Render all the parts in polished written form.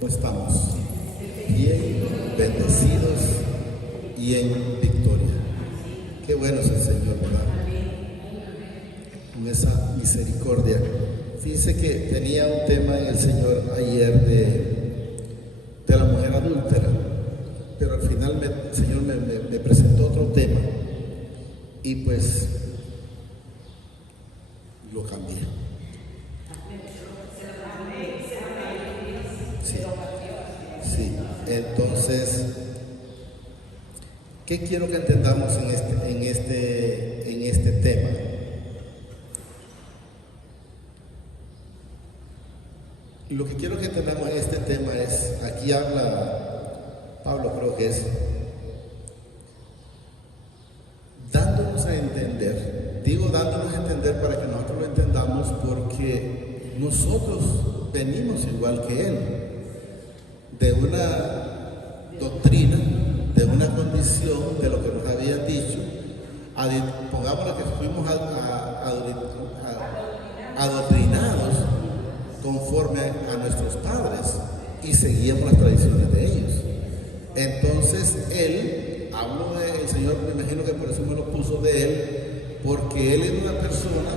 ¿Cómo estamos? Bien, bendecidos y en victoria. Qué bueno es el Señor, ¿verdad? Con esa misericordia. Fíjense que tenía un tema en el Señor ayer de la mujer adúltera, pero al final el Señor me presentó otro tema y pues lo cambié. Sí. Entonces, ¿qué quiero que entendamos en este tema? Lo que quiero que entendamos en este tema es, aquí habla Pablo, creo que es, dándonos a entender, digo dándonos a entender para que nosotros lo entendamos, porque nosotros venimos igual que él, de una doctrina, de una condición, de lo que nos habían dicho, pongámoslo que fuimos adoctrinados conforme a nuestros padres y seguíamos las tradiciones de ellos. Entonces él, hablo del Señor, me imagino que por eso me lo puso de él, porque él era una persona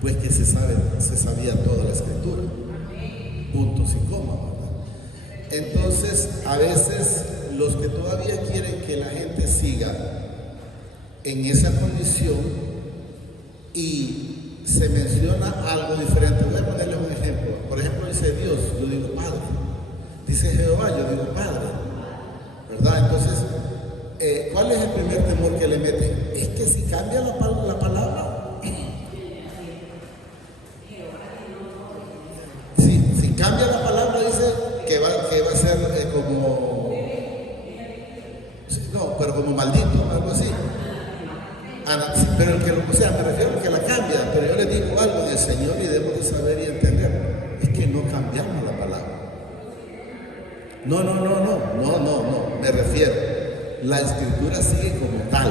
pues que se sabía toda la escritura, puntos y comas, ¿verdad? Entonces a veces los que todavía quieren que la gente siga en esa condición y se menciona algo diferente. Voy a ponerles un ejemplo. Por ejemplo, dice Dios, yo digo Padre. Dice Jehová, yo digo Padre. ¿Verdad? Entonces, ¿cuál es el primer temor que le meten? Es que si cambia la palabra, si cambia la palabra, dice que va a ser como, no, pero como maldito, algo así. Pero el que me refiero a que la cambia, pero yo les digo algo del Señor y debemos de saber y entender, es que no cambiamos la palabra. No, me refiero, la escritura sigue como tal.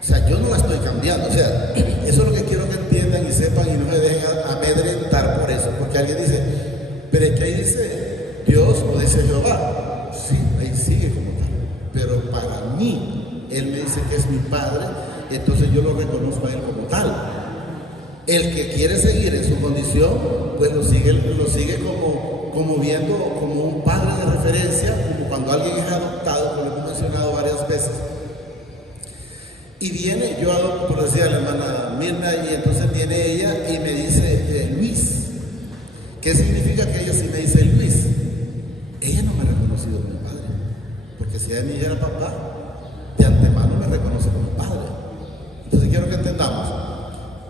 O sea, yo no la estoy cambiando, o sea, eso es lo que quiero que entiendan y sepan y no se dejen amedrentar por eso, porque alguien dice, pero es que ahí dice Dios o dice Jehová. Sí, ahí sigue como tal, pero para mí, él me dice que es mi Padre, entonces yo lo reconozco a él como tal. El que quiere seguir en su condición, pues lo sigue como viendo como un padre de referencia, como cuando alguien es adoptado, como lo hemos mencionado varias veces. Y viene, yo adopto, por decir, a la hermana Mirna, y entonces viene ella y me dice Luis. ¿Qué significa que ella sí me dice Luis? Ella no me ha reconocido como padre, porque si ella me era papá, de antemano me reconoce como padre. Entonces quiero que entendamos,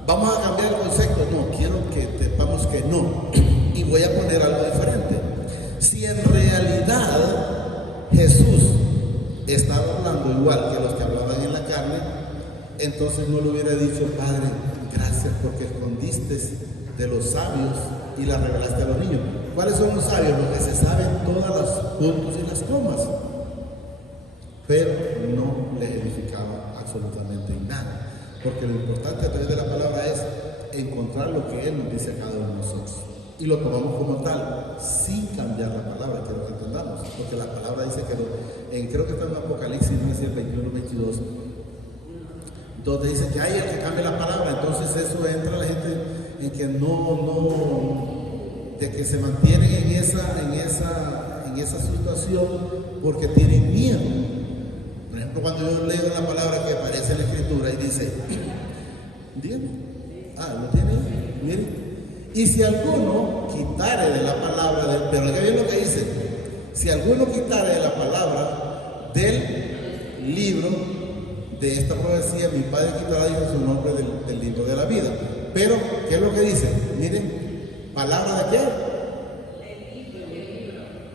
vamos a cambiar el concepto, no, quiero que sepamos que no, y voy a poner algo diferente. Si en realidad Jesús estaba hablando igual que los que hablaban en la carne, entonces no le hubiera dicho, Padre, gracias porque escondiste de los sabios y la revelaste a los niños. ¿Cuáles son los sabios? Los que se saben todas las puntos y las comas, pero no le edificaba absolutamente nada, porque lo importante a través de la palabra es encontrar lo que Él nos dice a cada uno de nosotros y lo tomamos como tal, sin cambiar la palabra, quiero que entendamos, porque la palabra dice que creo que está en Apocalipsis, no es el 21-22, donde dice que hay el que cambie la palabra. Entonces eso entra la gente en que de que se mantienen en esa situación porque tienen miedo. Por ejemplo, cuando yo leo una palabra que aparece en la escritura y dice, dígame, lo tiene, miren, y si alguno quitare de la palabra, pero que bien lo que dice, si alguno quitare de la palabra del libro de esta profecía, mi Padre quitará, dijo, su nombre del libro de la vida. Pero, ¿qué es lo que dice? Miren, ¿palabra de qué?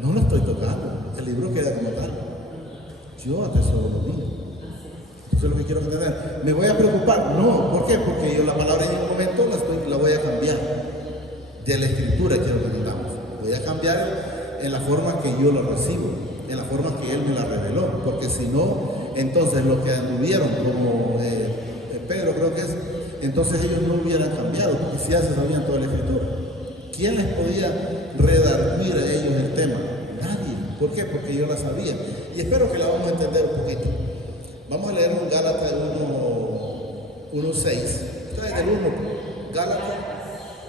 No lo estoy tocando, el libro queda como tal. Yo atesoro lo mío. Eso es lo que quiero entender. ¿Me voy a preocupar? No. ¿Por qué? Porque yo la palabra en un momento la voy a cambiar. De la escritura quiero que entendamos. Voy a cambiar en la forma que yo lo recibo, en la forma que Él me la reveló. Porque si no, entonces los que anduvieron como Pedro, creo que es, entonces ellos no hubieran cambiado, porque si ya se sabían toda la escritura. ¿Quién les podía redarguir a ellos el tema? Nadie. ¿Por qué? Porque yo la sabía. Y espero que la vamos a entender un poquito. Vamos a leer un Gálatas 1:6. Está desde el 1, Gálatas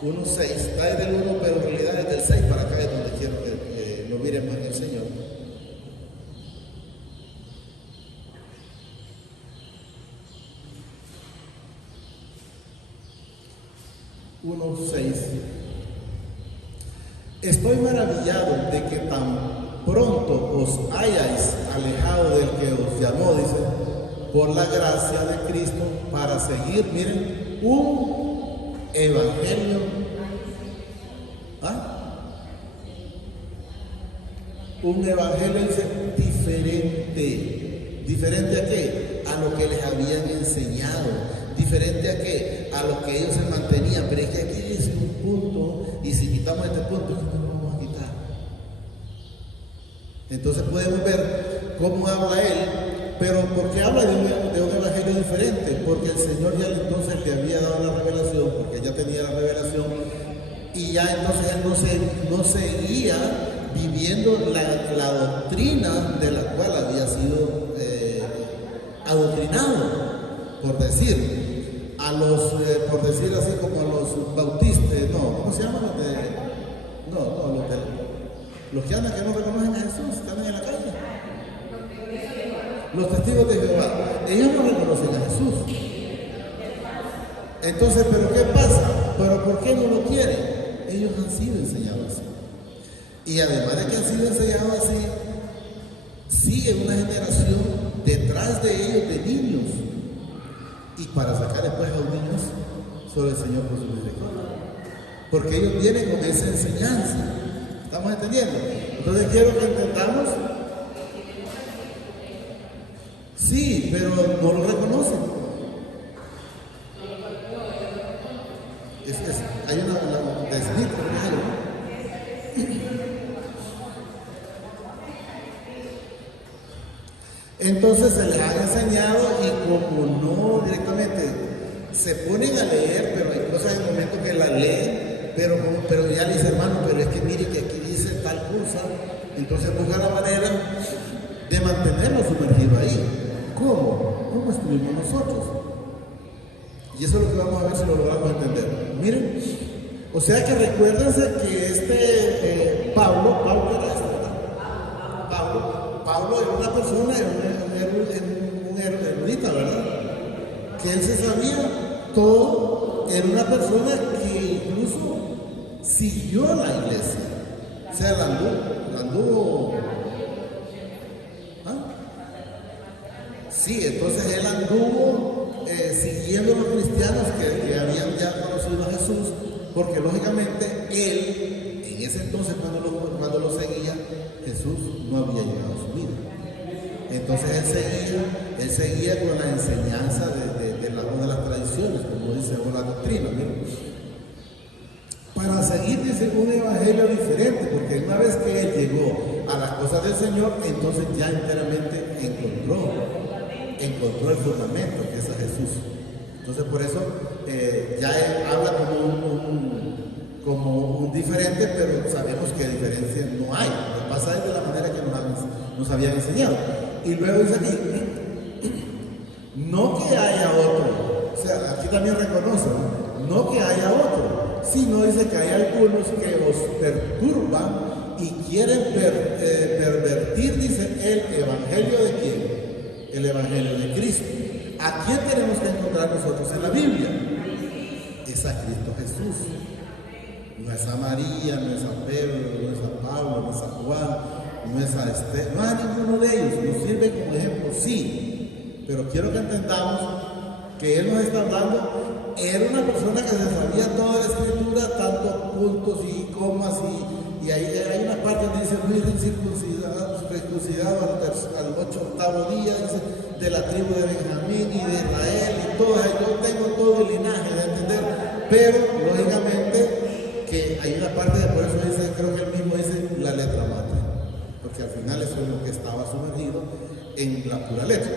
1:6. Está desde el 1, pero en realidad es del 6 para acá es donde quiero que lo miremos en el Señor. 1:6. Estoy maravillado de que tan pronto os hayáis alejado del que os llamó, dice, por la gracia de Cristo, para seguir, miren, un evangelio. Un evangelio, dice, diferente. ¿Diferente a qué? A lo que les habían enseñado. ¿Diferente a qué? A lo que ellos se mantenían. Pero es que aquí dice un punto, y si quitamos este punto, ¿qué lo vamos a quitar? Entonces podemos ver cómo habla él, pero ¿por qué habla de un evangelio diferente? Porque el Señor ya entonces le había dado la revelación, porque ya tenía la revelación, y ya entonces él no seguía viviendo la doctrina de la cual había sido adoctrinado, por decir así como a los bautistas, ¿cómo se llaman? Los que andan que no reconocen a Jesús, que andan en la calle. Los testigos de Jehová, ellos no reconocen a Jesús. Entonces, ¿pero qué pasa? ¿Pero por qué no lo quieren? Ellos han sido enseñados así. Y además de que han sido enseñados así, sigue una generación detrás de ellos de niños. Y para sacar después a los niños sobre el Señor por su misericordia. Porque ellos vienen con esa enseñanza. ¿Estamos entendiendo? Entonces quiero que entendamos. Sí, pero no lo reconocen. Hay una de Smith, por ejemplo. Entonces se les ha enseñado y como no directamente se ponen a leer, pero hay cosas en el momento que la leen, pero ya le dice, hermano, pero es que mire que aquí dice tal cosa, entonces busca la manera de mantenerlo sumergido ahí. ¿Cómo estuvimos nosotros? Y eso es lo que vamos a ver si lo logramos entender. Miren, o sea que recuérdense que Pablo era este, ¿verdad? Pablo era una persona, un erudita, ¿verdad? Que él se sabía todo, era una persona que incluso siguió la iglesia. O sea, la anduvo. Sí, entonces él anduvo siguiendo a los cristianos que habían ya conocido a Jesús, porque lógicamente él, en ese entonces cuando lo seguía, Jesús no había llegado a su vida. Entonces él seguía con la enseñanza de las tradiciones, como dice, con la doctrina, ¿no? Para seguir, dice, un evangelio diferente, porque una vez que él llegó a las cosas del Señor, entonces ya enteramente encontró el fundamento, que es a Jesús. Entonces por eso ya él habla como un diferente, pero sabemos que diferencia no hay. Lo que pasa es de la manera que nos habían enseñado. Y luego dice aquí, no que haya otro, o sea, aquí también reconoce, no que haya otro, sino dice que hay algunos que os perturban y quieren pervertir, dice, el evangelio de quién. El evangelio de Cristo. ¿A quién tenemos que encontrar nosotros en la Biblia? Es a Cristo Jesús. No es a María, no es a Pedro, no es a Pablo, no es a Juan, no es a Esther, no es a ninguno de ellos. Nos sirve como ejemplo, sí, pero quiero que entendamos que él nos está hablando. Era una persona que se sabía toda la escritura, tantos puntos y comas, y hay una parte donde dice muy circuncidado al 8º día, dice, de la tribu de Benjamín y de Israel y todo. Yo tengo todo el linaje de entender, pero lógicamente que hay una parte de, por eso dice, creo que él mismo dice la letra mate, porque al final eso es lo que estaba sumergido en la pura letra.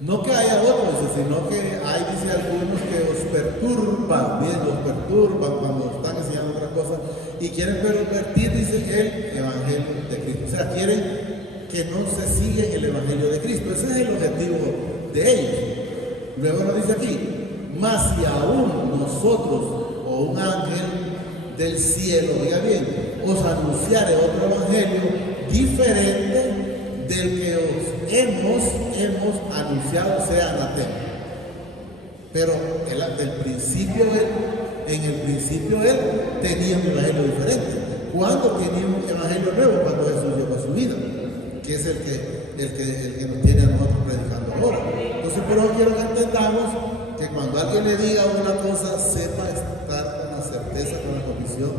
No que haya otros, sino que hay, dice, algunos que os perturban, bien, los perturban cuando están enseñando otra cosa, y quieren pervertir, dice, el Evangelio de Cristo. O sea, quieren que no se siga el Evangelio de Cristo. Ese es el objetivo de ellos. Luego nos dice aquí, mas si aún nosotros o un ángel del cielo, oiga bien, os anunciare otro Evangelio diferente del que os hemos anunciado, sea anatema. Pero en el principio él tenía un evangelio diferente. ¿Cuándo tenía un evangelio nuevo? Cuando Jesús llegó a su vida, que es el que nos tiene a nosotros predicando ahora. Entonces, por eso quiero que entendamos que cuando alguien le diga una cosa, sepa estar con la certeza, con la convicción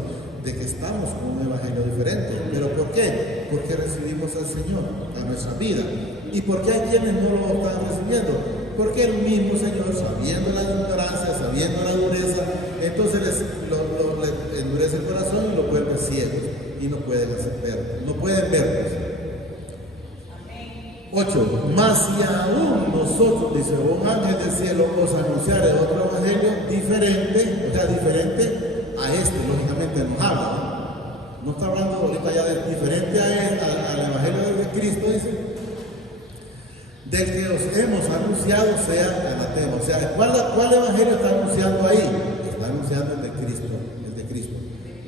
de que estamos con un evangelio diferente. ¿Pero por qué? Porque recibimos al Señor a nuestra vida. ¿Y por qué hay quienes no lo están recibiendo? Porque el mismo Señor, sabiendo la ignorancia, sabiendo la dureza, entonces les endurece el corazón y lo vuelve ciegos y no pueden ver, no pueden ver. 8. Mas si aún nosotros, dice, un ángel del cielo os anunciare otro evangelio diferente, o sea, diferente a este, lógicamente nos habla. No está hablando ahorita ya de diferente al evangelio de Cristo, dice, del que os hemos anunciado sea anatema. O sea, ¿cuál evangelio está anunciando ahí? Está anunciando el de Cristo.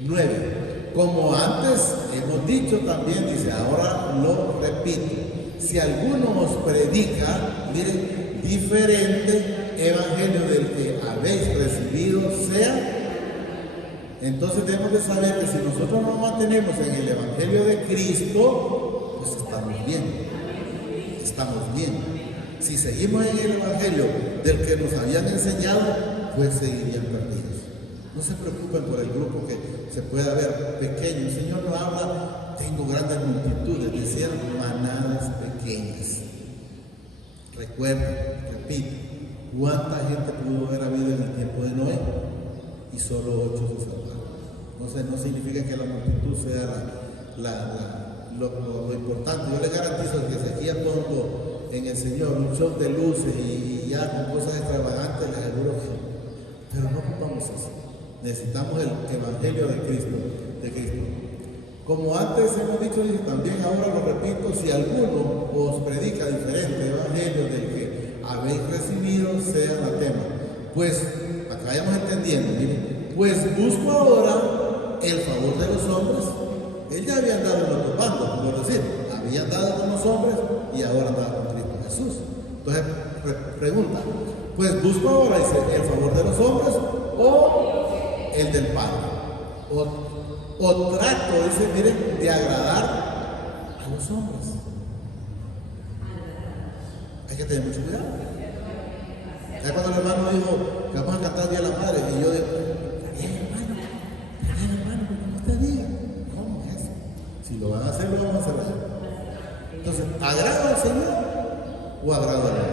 9. Como antes hemos dicho también, dice, ahora lo repito. Si alguno os predica, miren, diferente evangelio del que habéis recibido sea, entonces debemos de saber que si nosotros nos mantenemos en el evangelio de Cristo, pues estamos bien. Estamos bien. Si seguimos en el evangelio del que nos habían enseñado, pues seguirían perdidos. No se preocupen por el grupo que se pueda ver pequeño. El Señor nos habla, tengo grandes multitudes, decían manadas pequeñas. Recuerden, repito, ¿cuánta gente pudo haber habido en el tiempo de Noé? Y solo 8 se salvaron. No significa que la multitud sea lo importante. Yo les garantizo que si aquí ya pongo en el Señor un show de luces y ya con cosas extravagantes, les aseguro que, pero no ocupamos eso. Necesitamos el evangelio de Cristo. Como antes hemos dicho y también ahora lo repito, si alguno os predica diferente evangelio del que habéis recibido, sea anatema. Pues acá vayamos entendiendo, miren, pues busco ahora el favor de los hombres. Él ya había andado en otro bando, por decir, había andado con los hombres y ahora andaba con Cristo Jesús. Entonces, pregunta, pues busco ahora, dice, el favor de los hombres o el del Padre. O trato, dice, miren, de agradar a los hombres. Hay que tener mucho cuidado. Ya cuando el hermano dijo que vamos a cantar Día de la Madre, y yo digo, está bien hermano, como usted diga. Si lo van a hacer, lo vamos a hacer. Entonces, ¿agrado al Señor o agrado al hombre?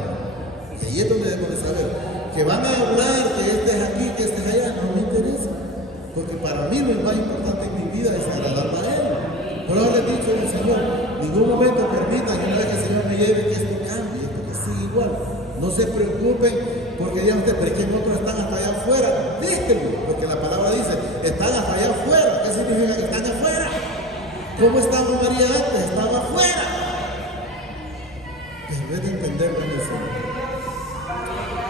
Y ahí es donde debemos de saber que van a hablar que este es aquí, que este es allá, no me interesa. Porque para mí lo más importante en mi vida es agradar a Él. Por eso le he dicho al Señor, en ningún momento permitan que una vez que el Señor me lleve que esto cambie, esto que siga igual. No se preocupen porque digan ustedes, pero es que otros están hasta allá afuera. Déjenlo, porque la palabra dice, están hasta allá afuera. ¿Qué significa que están afuera? ¿Cómo estaba María antes? Estaba afuera. Debes de entenderlo en el Señor.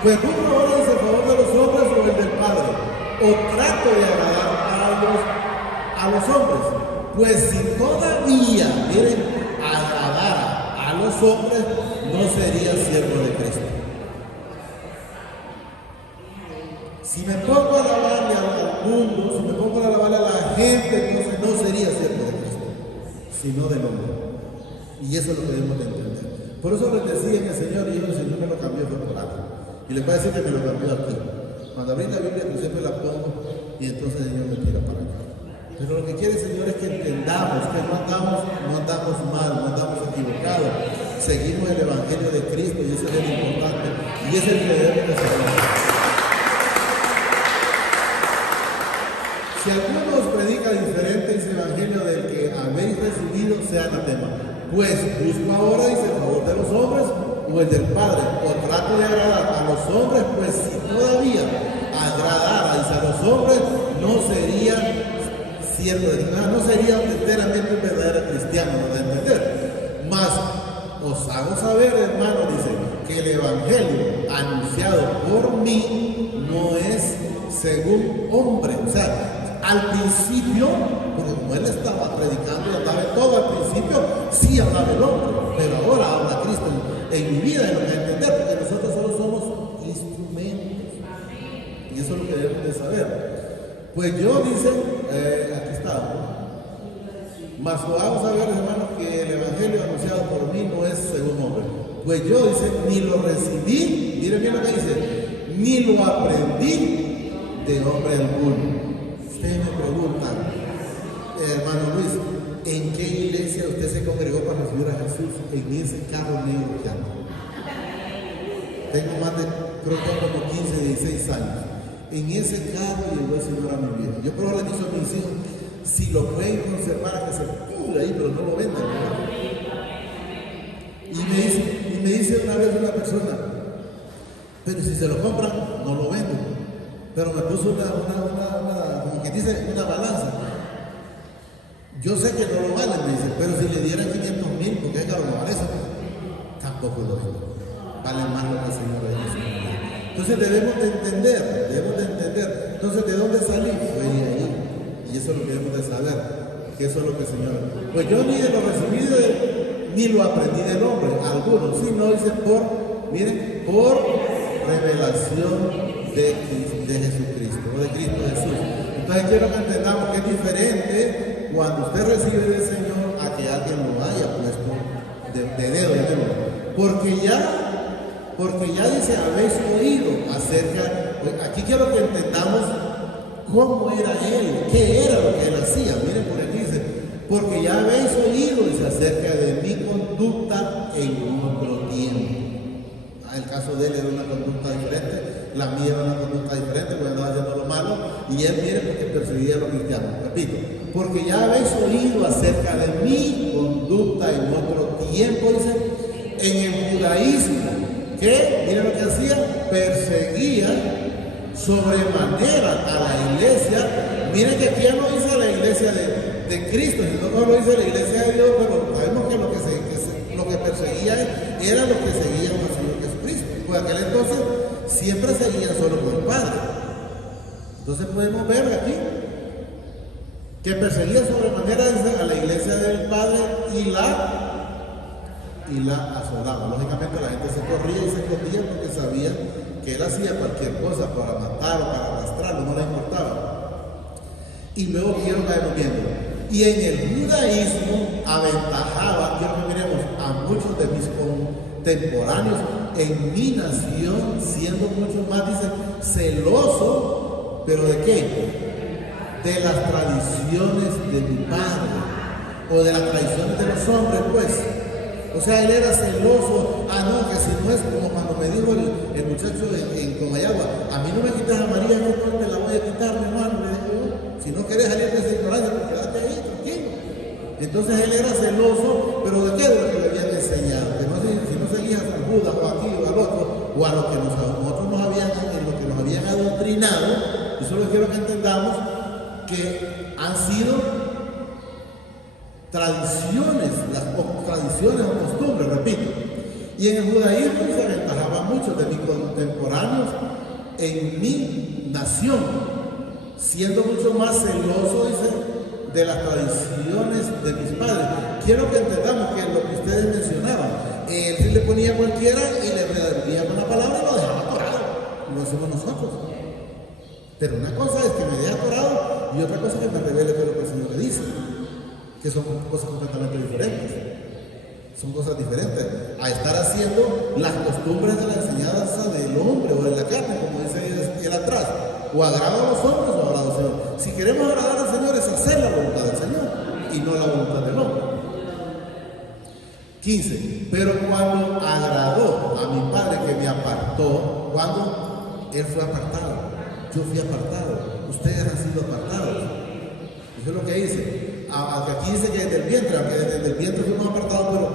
Pues uno ahora dice el favor de los hombres o el del Padre. O trato de agradar a los hombres. Pues si todavía, miren, agradara a los hombres, no sería siervo de Cristo. Si me pongo a alabarle al mundo, si me pongo a alabarle a la gente, entonces no sería siervo de Cristo, sino del hombre. Y eso es lo que debemos de entender. Por eso les decía en el Señor, y el Señor me lo cambió por algo. Y les voy a decir que me lo cambió aquí. Cuando abrí la Biblia, yo siempre la pongo y entonces el Señor me tira para acá. Pero lo que quiere el Señor es que entendamos que no andamos mal, no andamos equivocados. Seguimos el Evangelio de Cristo y eso es lo importante. Y es el que debemos de seguir. Si alguno os predica diferente ese Evangelio del que habéis recibido, sea anatema. Pues busco ahora, dice, el favor de los hombres o el del Padre, o trato de agradar a los hombres, pues si todavía agradara, dice, a los hombres, no serían cierto, no sería enteramente un verdadero cristiano, no de entender. Mas os hago saber, hermano, dice, que el evangelio anunciado por mí no es según hombre. O sea, al principio, porque como él estaba predicando y andaba en todo, al principio sí hablaba el hombre, pero ahora habla Cristo en mi vida, en lo que entender, porque nosotros solo somos instrumentos. Y eso es lo que debemos de saber. Pues yo, dice, aquí está. Mas vamos a ver, hermanos, que el evangelio anunciado por mí no es según hombre. Pues yo, dice, ni lo recibí, miren bien lo que dice, ni lo aprendí de hombre alguno. Ustedes me preguntan, hermano Luis, ¿en qué iglesia usted se congregó para recibir a Jesús? En ese carro negro que anda. Tengo más de, creo que como 15, 16 años. En ese carro llegó el Señor a mi vida. Yo por ahora le dije a mis hijos, si lo pueden conservar, que se pudra ahí, pero no lo vendan, ¿verdad? Y me dice una vez una persona, pero si se lo compran, no lo venden. Pero me puso como que dice, una balanza. Yo sé que no lo valen, me dice, pero si le dieran 500,000, porque es que lo vale eso, tampoco lo venden. Vale más lo que el Señor le dice. Entonces debemos de entender. Entonces, ¿de dónde salí? Fue de ahí. Y eso es lo que debemos de saber, que eso es lo que el Señor. Pues yo ni lo recibí ni lo aprendí del hombre, algunos, sino dice por revelación de Jesucristo, o de Cristo Jesús. Entonces quiero que entendamos que es diferente cuando usted recibe del Señor a que alguien lo haya puesto de dedo. Porque ya dice, habéis oído acerca, pues aquí quiero que entendamos cómo era él, qué era lo que él hacía. Miren por aquí dice, porque ya habéis oído, dice, acerca de mi conducta en otro tiempo. El caso de él era una conducta diferente, la mía era una conducta diferente, porque andaba haciendo lo malo, y él, miren, porque perseguía a los cristianos. Repito, porque ya habéis oído acerca de mi conducta en otro tiempo, dice, en el judaísmo, que, miren lo que hacía, perseguía sobremanera a la iglesia. Miren que aquí ya no dice la iglesia de Cristo, sino no lo dice la iglesia de Dios, pero sabemos que lo que perseguía era lo que seguían al Señor Jesucristo. Pues aquel entonces siempre seguían solo por el Padre. Entonces podemos ver aquí que perseguía sobremanera a la iglesia del Padre y la asolaba. Lógicamente la gente se corría y se escondía porque sabía que él hacía cualquier cosa para matar o para arrastrarlo, no le importaba. Y luego quiero que vayamos viendo. Y en el judaísmo aventajaba, quiero que miremos, a muchos de mis contemporáneos en mi nación, siendo mucho más, dice, celoso, pero ¿de qué? De las tradiciones de mi padre, o de las tradiciones de los hombres, pues. O sea, él era celoso. No, que si no es como cuando me dijo el muchacho en Comayagua, a mí no me quitas a María, que no te la voy a quitar, mi hermano. Le digo, si no querés salir de esa ignorancia, pues quédate ahí, tranquilo. Entonces él era celoso, pero ¿de qué? De lo que le habían enseñado. Que no, si no seguías al Buda o aquí o al otro, o a lo que nosotros nos habían adoctrinado. Yo solo quiero que entendamos que han sido tradiciones o costumbres, repito. Y en el judaísmo se aventajaba mucho de mis contemporáneos en mi nación, siendo mucho más celoso, dice, de las tradiciones de mis padres. Quiero que entendamos que lo que ustedes mencionaban, él se le ponía a cualquiera y le redarguía con la palabra y lo dejaba atorado, lo hacemos nosotros. Pero una cosa es que me deje atorado y otra cosa es que me revele lo que el Señor le dice, que son cosas completamente diferentes. Son cosas diferentes a estar haciendo las costumbres de la enseñanza del hombre o de la carne, como dice él atrás. O agrada a los hombres o agrada al Señor. Si queremos agradar al Señor es hacer la voluntad del Señor y no la voluntad del hombre. 15. Pero cuando agradó a mi Padre que me apartó, cuando Él fue apartado, yo fui apartado, ustedes han sido apartados. Eso es lo que dice. Aunque aquí dice que desde el vientre, aunque desde el vientre fuimos apartados, pero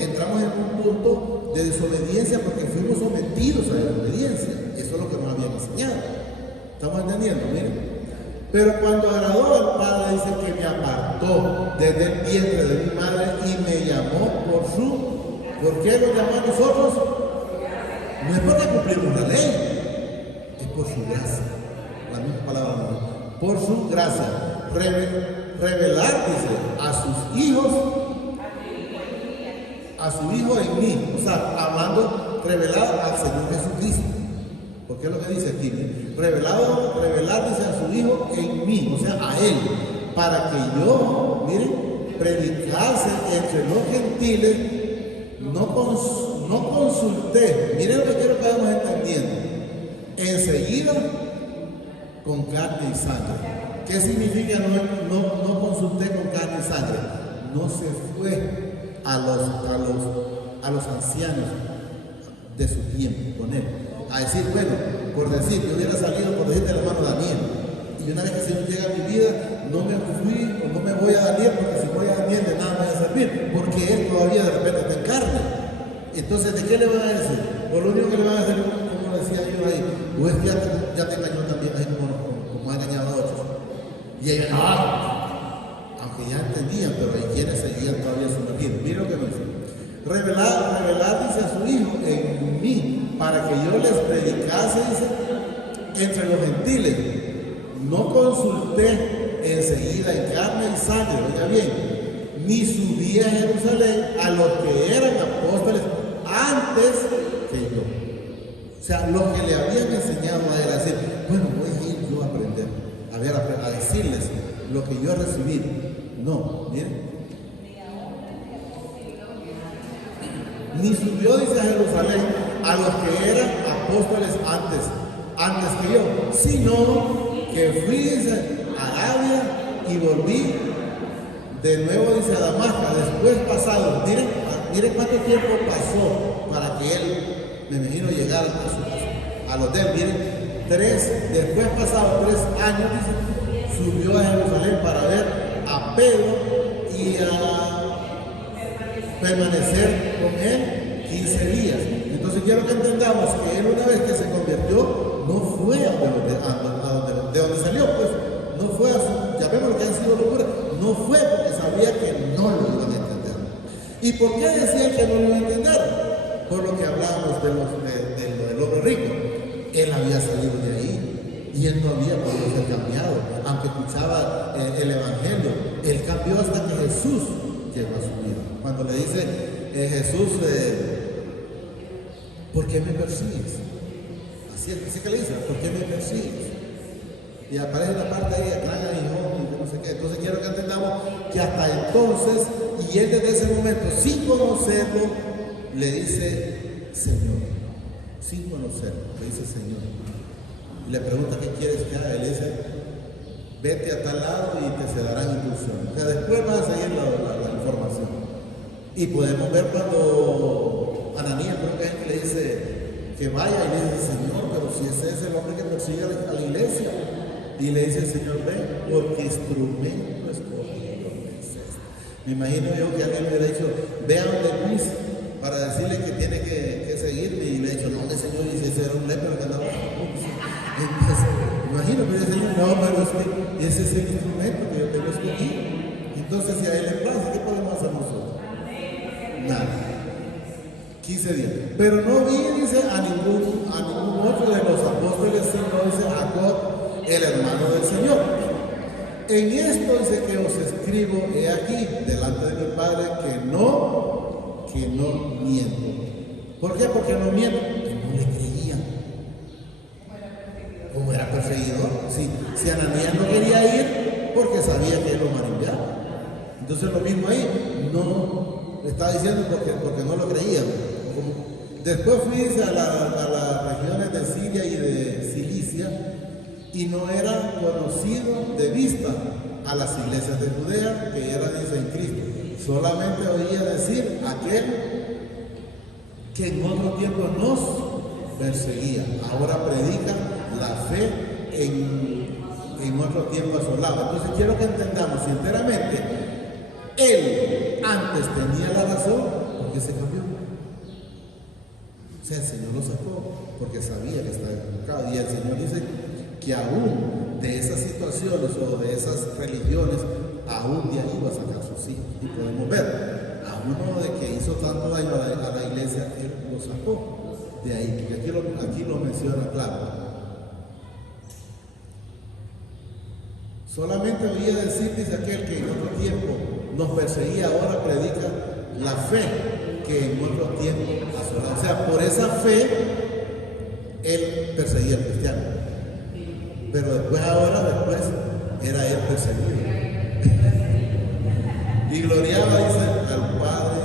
entramos en un punto de desobediencia porque fuimos sometidos a la obediencia. Eso es lo que nos habían enseñado. ¿Estamos entendiendo? Miren. Pero cuando agradó al Padre, dice que me apartó desde el vientre de mi madre y me llamó por su... ¿Por qué lo llamó a nosotros? No es porque cumplimos la ley, es por su gracia. La misma palabra, no. Por su gracia. Revelar, dice, a sus hijos, a su Hijo en mí. O sea, hablando, revelar al Señor Jesucristo. Porque es lo que dice aquí. Revelar, dice, a su Hijo en mí, o sea, a Él. Para que yo, miren, predicase entre los gentiles, no consulté. Miren lo que quiero que vayamos entendiendo. Enseguida, con carne y sangre. ¿Qué significa no consulté con carne y sangre? No se fue a los ancianos de su tiempo con él. A decir, bueno, por decir, yo hubiera salido por decirte la mano de Daniel. Y una vez que el Señor llega a mi vida, no me fui o no me voy a Daniel, porque si voy a Daniel de nada me va a servir, porque él todavía de repente está en carne. Entonces, ¿de qué le van a decir? Por lo único que le van a decir, como decía yo ahí, o es que ya te engañó también, ahí como ha engañado a otros. Y ellos, no, aunque ya entendían, pero hay quienes seguían todavía sumergidos. Mira lo que me dice. Revelar, dice, a su Hijo en mí, para que yo les predicase, dice, entre los gentiles. No consulté enseguida en carne y sangre, oiga bien, ni subí a Jerusalén a los que eran apóstoles antes que yo. O sea, los que le habían enseñado a él a decir, bueno, voy a ir yo a aprender, a decirles lo que yo he recibido. No, miren. Ni subió, dice, a Jerusalén a los que eran apóstoles antes que yo, sino que fui, dice, a Arabia y volví de nuevo, dice, a Damasco, después pasado, miren cuánto tiempo pasó para que él, me imagino, llegara a los de él, miren, después pasado 3 años, dice, subió a Jerusalén para ver a Pedro y a permanecer con él 15 días. Entonces quiero que entendamos que él, una vez que se convirtió, no fue de donde salió, pues, no fue a su, ya vemos lo que han sido locuras, no fue porque sabía que no lo iban a entender. ¿Y por qué decía que no lo iban a entender? Por lo que hablábamos del hombre rico. Él había salido de ahí y él no había podido ser cambiado, aunque escuchaba el Evangelio. Él cambió hasta que Jesús llegó a su vida. Cuando le dice Jesús, ¿por qué me persigues? Así que le dice, ¿por qué me persigues? Y aparece la parte ahí, traga y no sé qué. Entonces quiero que entendamos que hasta entonces, y él desde ese momento, sin conocerlo, le dice Señor. Sin conocerlo, le dice Señor. Y le pregunta, ¿qué quieres que haga? Y le dice, vete a tal lado y te darán instrucciones. O sea, después vas a seguir la información. Y podemos ver cuando Ananías, creo que es que le dice que vaya, y le dice, Señor, pero si ese es el hombre que persigue a la iglesia. Y le dice el Señor, ven, porque instrumento escogido es este. Me imagino yo que alguien me hubiera dicho, ve a donde Luis para decirle que tiene que seguirme. Y le he dicho, no, el Señor dice, ese era un lepero que andaba. Entonces, imagino, pero el Señor, no, pero es que ese es el instrumento que yo tengo escogido. Entonces, si a él le place, ¿qué podemos hacer nosotros? Nada. 15 días. Pero no vi, dice, a ningún otro de los apóstoles, sino dice a God, el hermano del Señor. En esto dice que os escribo, he aquí, delante de mi Padre, que no miento. ¿Por qué? Porque no miento. Que no le creían. Como era perseguidor. Si Ananías no quería ir, porque sabía que él lo maravillaba. Entonces lo mismo ahí, no estaba diciendo porque no lo creían. Después fui a las regiones de Siria y de Cilicia y no era conocido de vista a las iglesias de Judea que era, dice, en Cristo. Solamente oía decir aquel que en otro tiempo nos perseguía. Ahora predica la fe en otro tiempo asolado. Entonces quiero que entendamos sinceramente, él antes tenía la razón porque se cambió. O sea, el Señor lo sacó porque sabía que estaba equivocado. Y el Señor dice que aún de esas situaciones o de esas religiones, aún de ahí va a sacar sus hijos. Y podemos ver, a uno de que hizo tanto daño a la iglesia, él lo sacó de ahí, porque aquí lo menciona claro. Solamente oía decir, dice aquel que en otro tiempo nos perseguía, ahora predica la fe que en otro tiempo asolaba. O sea, por esa fe él perseguía al cristiano. Pero después era él perseguido. Y gloriaba, dice, al Padre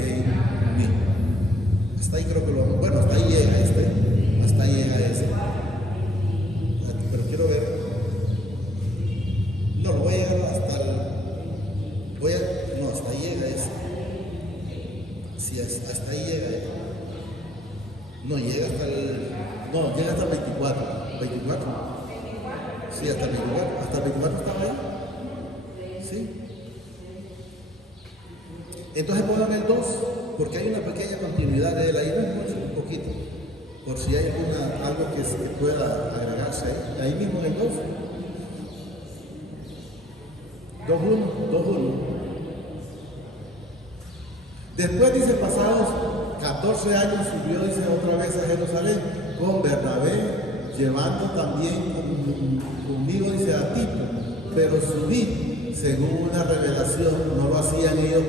en mí. Hasta ahí creo que lo... Bueno, hasta ahí llega hasta ahí llega ese. Pero quiero ver. No, lo voy a llegar hasta el... No, hasta ahí llega ese. Sí, hasta ahí llega ese. No, llega hasta el... No, llega hasta el 24. ¿24? Sí, hasta el 24. ¿Hasta el 24 estaba ahí? Sí. Entonces pongan el 2, porque hay una pequeña continuidad de él ahí, no es mucho, un poquito. Por si hay algo que pueda agregarse ahí. Ahí mismo en el 2. 2.1. Después dice, pasados 14 años subió, dice, otra vez a Jerusalén con Bernabé, llevando también conmigo, dice, a Tito, pero subí según una revelación, no lo hacían ellos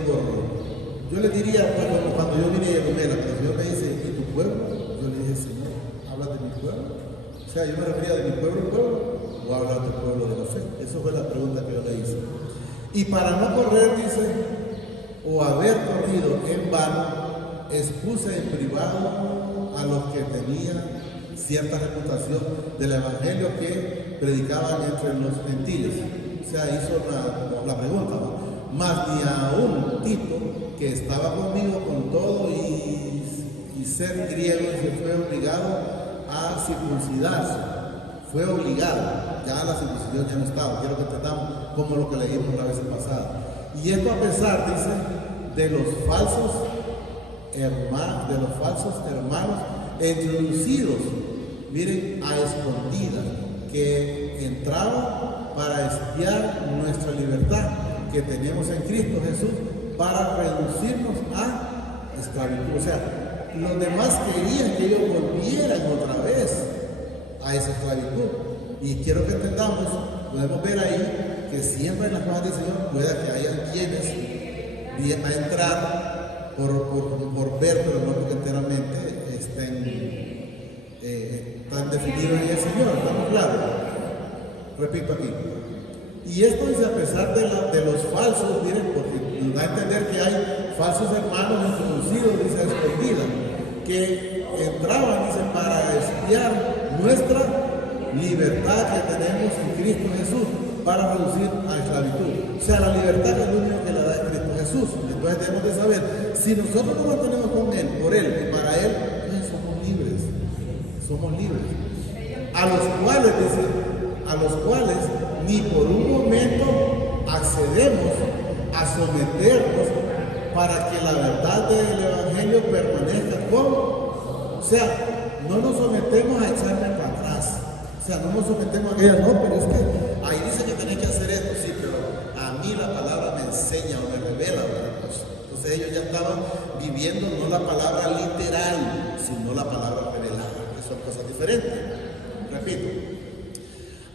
yo les diría, pues, cuando yo vine a Yerumela, pero Dios me dice, ¿y tu pueblo? Yo le dije, Señor, ¿hablas de mi pueblo? O sea, yo me refería de mi pueblo, o hablas del pueblo de la fe. Esa fue la pregunta que yo le hice. Y para no correr, dice, o haber corrido en vano, expuse en privado a los que tenían cierta reputación del evangelio que predicaban entre los gentiles. O sea, hizo la pregunta, ¿no? Más ni a un tipo que estaba conmigo con todo y ser griego, y se fue obligado a circuncidarse. Fue obligado, ya la circuncisión ya no estaba. Quiero que entendamos como lo que leímos la vez pasada. Y esto a pesar, dice, de los falsos hermanos introducidos, miren, a escondidas, que entraban para espiar nuestra libertad que tenemos en Cristo Jesús, para reducirnos a esclavitud. O sea, los demás querían que ellos volvieran otra vez a esa esclavitud. Y quiero que entendamos, podemos ver ahí que siempre en las cosas del Señor pueda que haya quienes vienen a entrar por ver, pero no porque enteramente están definidos en el Señor. ¿Estamos claros? Repito aquí. Y esto dice, a pesar de los falsos, miren, porque nos da a entender que hay falsos hermanos introducidos, dice, a escondidas, que entraban, dice, para espiar nuestra libertad que tenemos en Cristo Jesús, para reducir a esclavitud. O sea, la libertad es lo único que la da en Cristo Jesús. Entonces tenemos que saber, si nosotros nos mantenemos con Él, por Él y para Él, entonces somos libres. Somos libres. A los cuales ni por un momento accedemos a someternos para que la verdad del Evangelio permanezca como. O sea, no nos sometemos a echarle para atrás. O sea, no nos sometemos a aquella, no, pero es que ahí dice que tenés que hacer esto, sí, pero a mí la palabra me enseña o me revela otra cosa. Entonces ellos ya estaban viviendo no la palabra literal, sino la palabra revelada, que son cosas diferentes. Repito.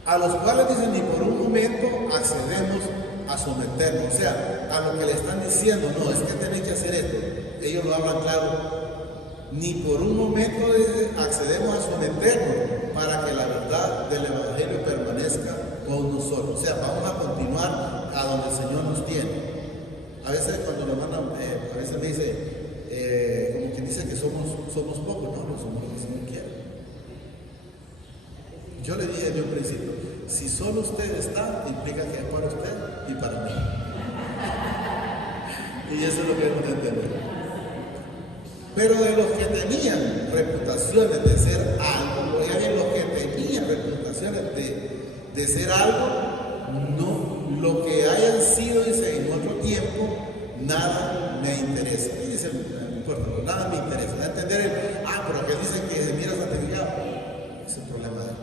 A los cuales dicen, ni por un momento accedemos a someternos. O sea, a lo que le están diciendo, no, es que tenés que hacer esto. Ellos lo hablan claro. Ni por un momento accedemos a someternos para que la verdad del Evangelio permanezca con nosotros. O sea, vamos a continuar a donde el Señor nos tiene. A veces cuando nos mandan, a veces me dice, como quien dice que somos pocos, no somos los que el Señor quiere. Yo le dije desde un principio, si solo usted está, implica que es para usted y para mí. Y eso es lo que debemos entender. Pero de los que tenían reputaciones de ser algo, oigan, los que tenían reputaciones de ser algo, no, lo que hayan sido, dice, en otro tiempo, nada me interesa. Y dice, no importa, nada me interesa. Da a entender pero que dicen que se mira santificado, es el problema de él.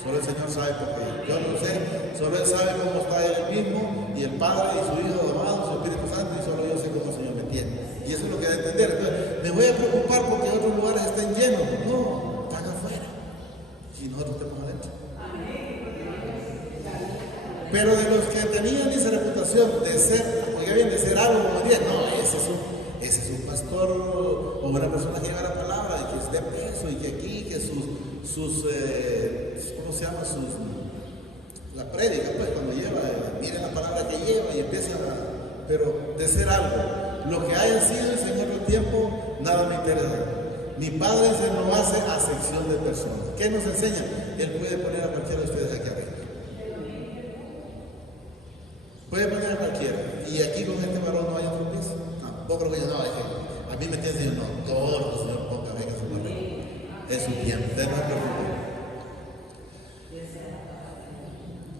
Solo el Señor sabe por qué. Yo no sé, solo Él sabe cómo está Él mismo, y el Padre, y su Hijo amado, su Espíritu Santo, y solo yo sé cómo el Señor me tiene. Y eso es lo que da a entender. Entonces, me voy a preocupar porque otros lugares estén llenos. No, están afuera. Y nosotros estamos adentro. Pero de los que tenían esa reputación de ser, oiga bien, de ser algo como 10, no, ese es un pastor o una persona que lleva la palabra, y que es de peso, y que aquí, que ¿cómo se llama? La prédica, pues, cuando lleva, miren la palabra que lleva y empieza pero de ser algo, lo que haya sido el Señor del tiempo, nada me interesa. Mi Padre se no hace acepción de personas. ¿Qué nos enseña? Él puede poner a cualquiera de ustedes aquí arriba. Puede poner a cualquiera. Y aquí con este varón no hay otro piso. Tampoco creo que yo no, es que a mí me tiene Señor, no, todo lo que el Señor ponga, venga su mano. Es su tiempo, ustedes no se preocupen.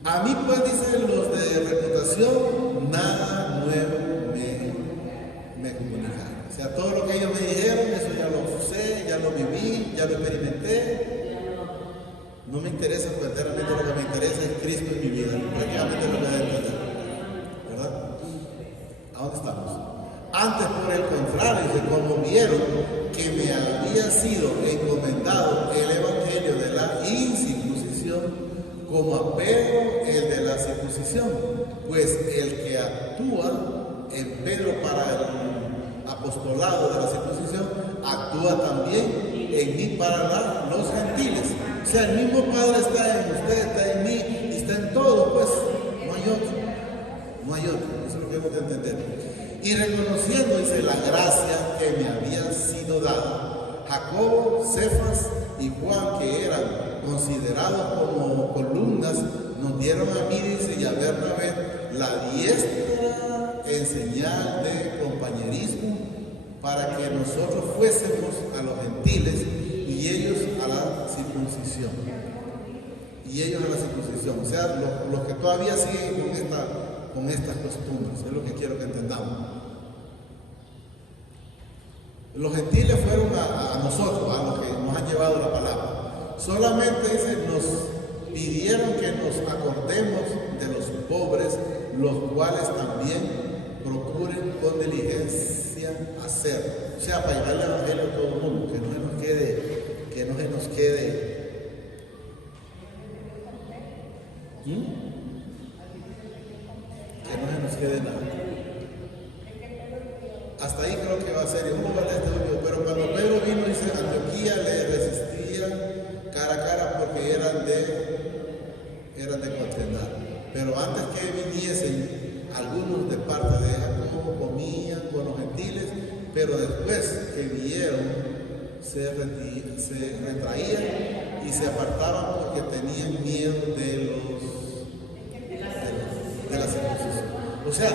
A mí, pues, dicen los de reputación, nada nuevo me comunicaron. O sea, todo lo que ellos me dijeron, eso ya lo sé, ya lo viví, ya lo experimenté. No me interesa, pues, enteramente lo que me interesa es Cristo en mi vida. Prácticamente lo que debe entender. ¿Verdad? ¿A dónde estamos? Antes, por el contrario, como vieron que me había sido encomendado el evangelio de la incircuncisión, como a Pedro el de la circuncisión, pues el que actúa en Pedro para el apostolado de la circuncisión, actúa también en mí para los gentiles. O sea, el mismo Padre está en usted, está en mí, y está en todo, pues no hay otro, no hay otro, eso es lo que hemos de entender. Y reconociendo, dice, la gracia que me había sido dada, Jacobo, Cefas y Juan, que eran considerados como columnas, nos dieron a mí, dice, y a Bernabé, la diestra en señal de compañerismo, para que nosotros fuésemos a los gentiles y ellos a la circuncisión. Y ellos a la circuncisión. O sea, los que todavía siguen con estas costumbres, es lo que quiero que entendamos. Los gentiles fueron a nosotros, a los que nos han llevado la palabra. Solamente, dice, nos pidieron que nos acordemos de los pobres, los cuales también procuren con diligencia hacer. O sea, para llevar el evangelio a todo el mundo, que no se nos quede, que no se nos quede nada. Hasta ahí creo que va a ser. Y uno va a leer este libro, pero cuando Pedro vino, dice, Antioquía le resistía cara a cara porque eran de condenar. Pero antes que viniesen, algunos de parte de Jacobo comían con los gentiles, pero después que vieron, se retraían y se apartaban porque tenían miedo de la circuncisión. O sea,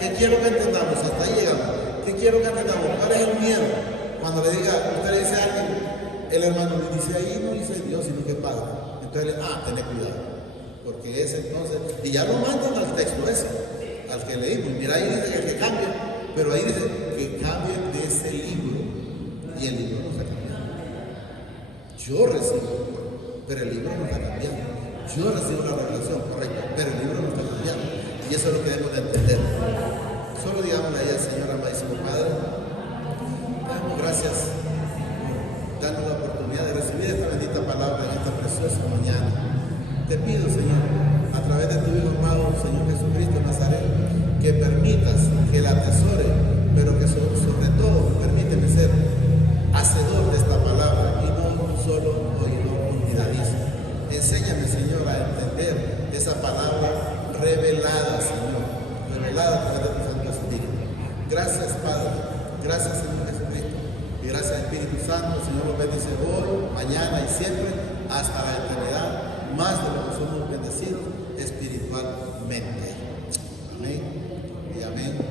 ¿qué quiero que entendamos? Hasta ahí llegamos. ¿Qué quiero que entendamos? ¿Cuál es el miedo? Cuando le diga, usted le dice a alguien, el hermano le dice, ahí no dice Dios, sino que Padre. Entonces, tened cuidado. Porque ese entonces, y ya lo mandan al texto ese, al que leímos. Mira, ahí dice que cambie, pero ahí dice que cambie de ese libro. Y el libro no está cambiando. Yo recibo, pero el libro no está cambiando. Yo recibo la revelación, correcto, pero el libro no está cambiando. Y eso es lo que debemos de entender. Solo digamos ahí al Señor amadísimo Padre, damos gracias por darnos la oportunidad de recibir esta bendita palabra en esta preciosa mañana. Te pido, Señor, a través de tu Hijo amado, Señor Jesucristo Nazaret, que permitas que la atesore, pero que sobre todo permíteme ser hacedor de esta palabra y no solo oidor olvidadizo. Enséñame, Señor, a entender esa palabra revelada, Señor, revelada a través de tu Santo Espíritu. Gracias, Padre. Gracias, Señor Jesucristo. Y gracias, Espíritu Santo. Señor, los bendice hoy, mañana y siempre, hasta la eternidad, más de lo que somos bendecidos espiritualmente. Amén y amén.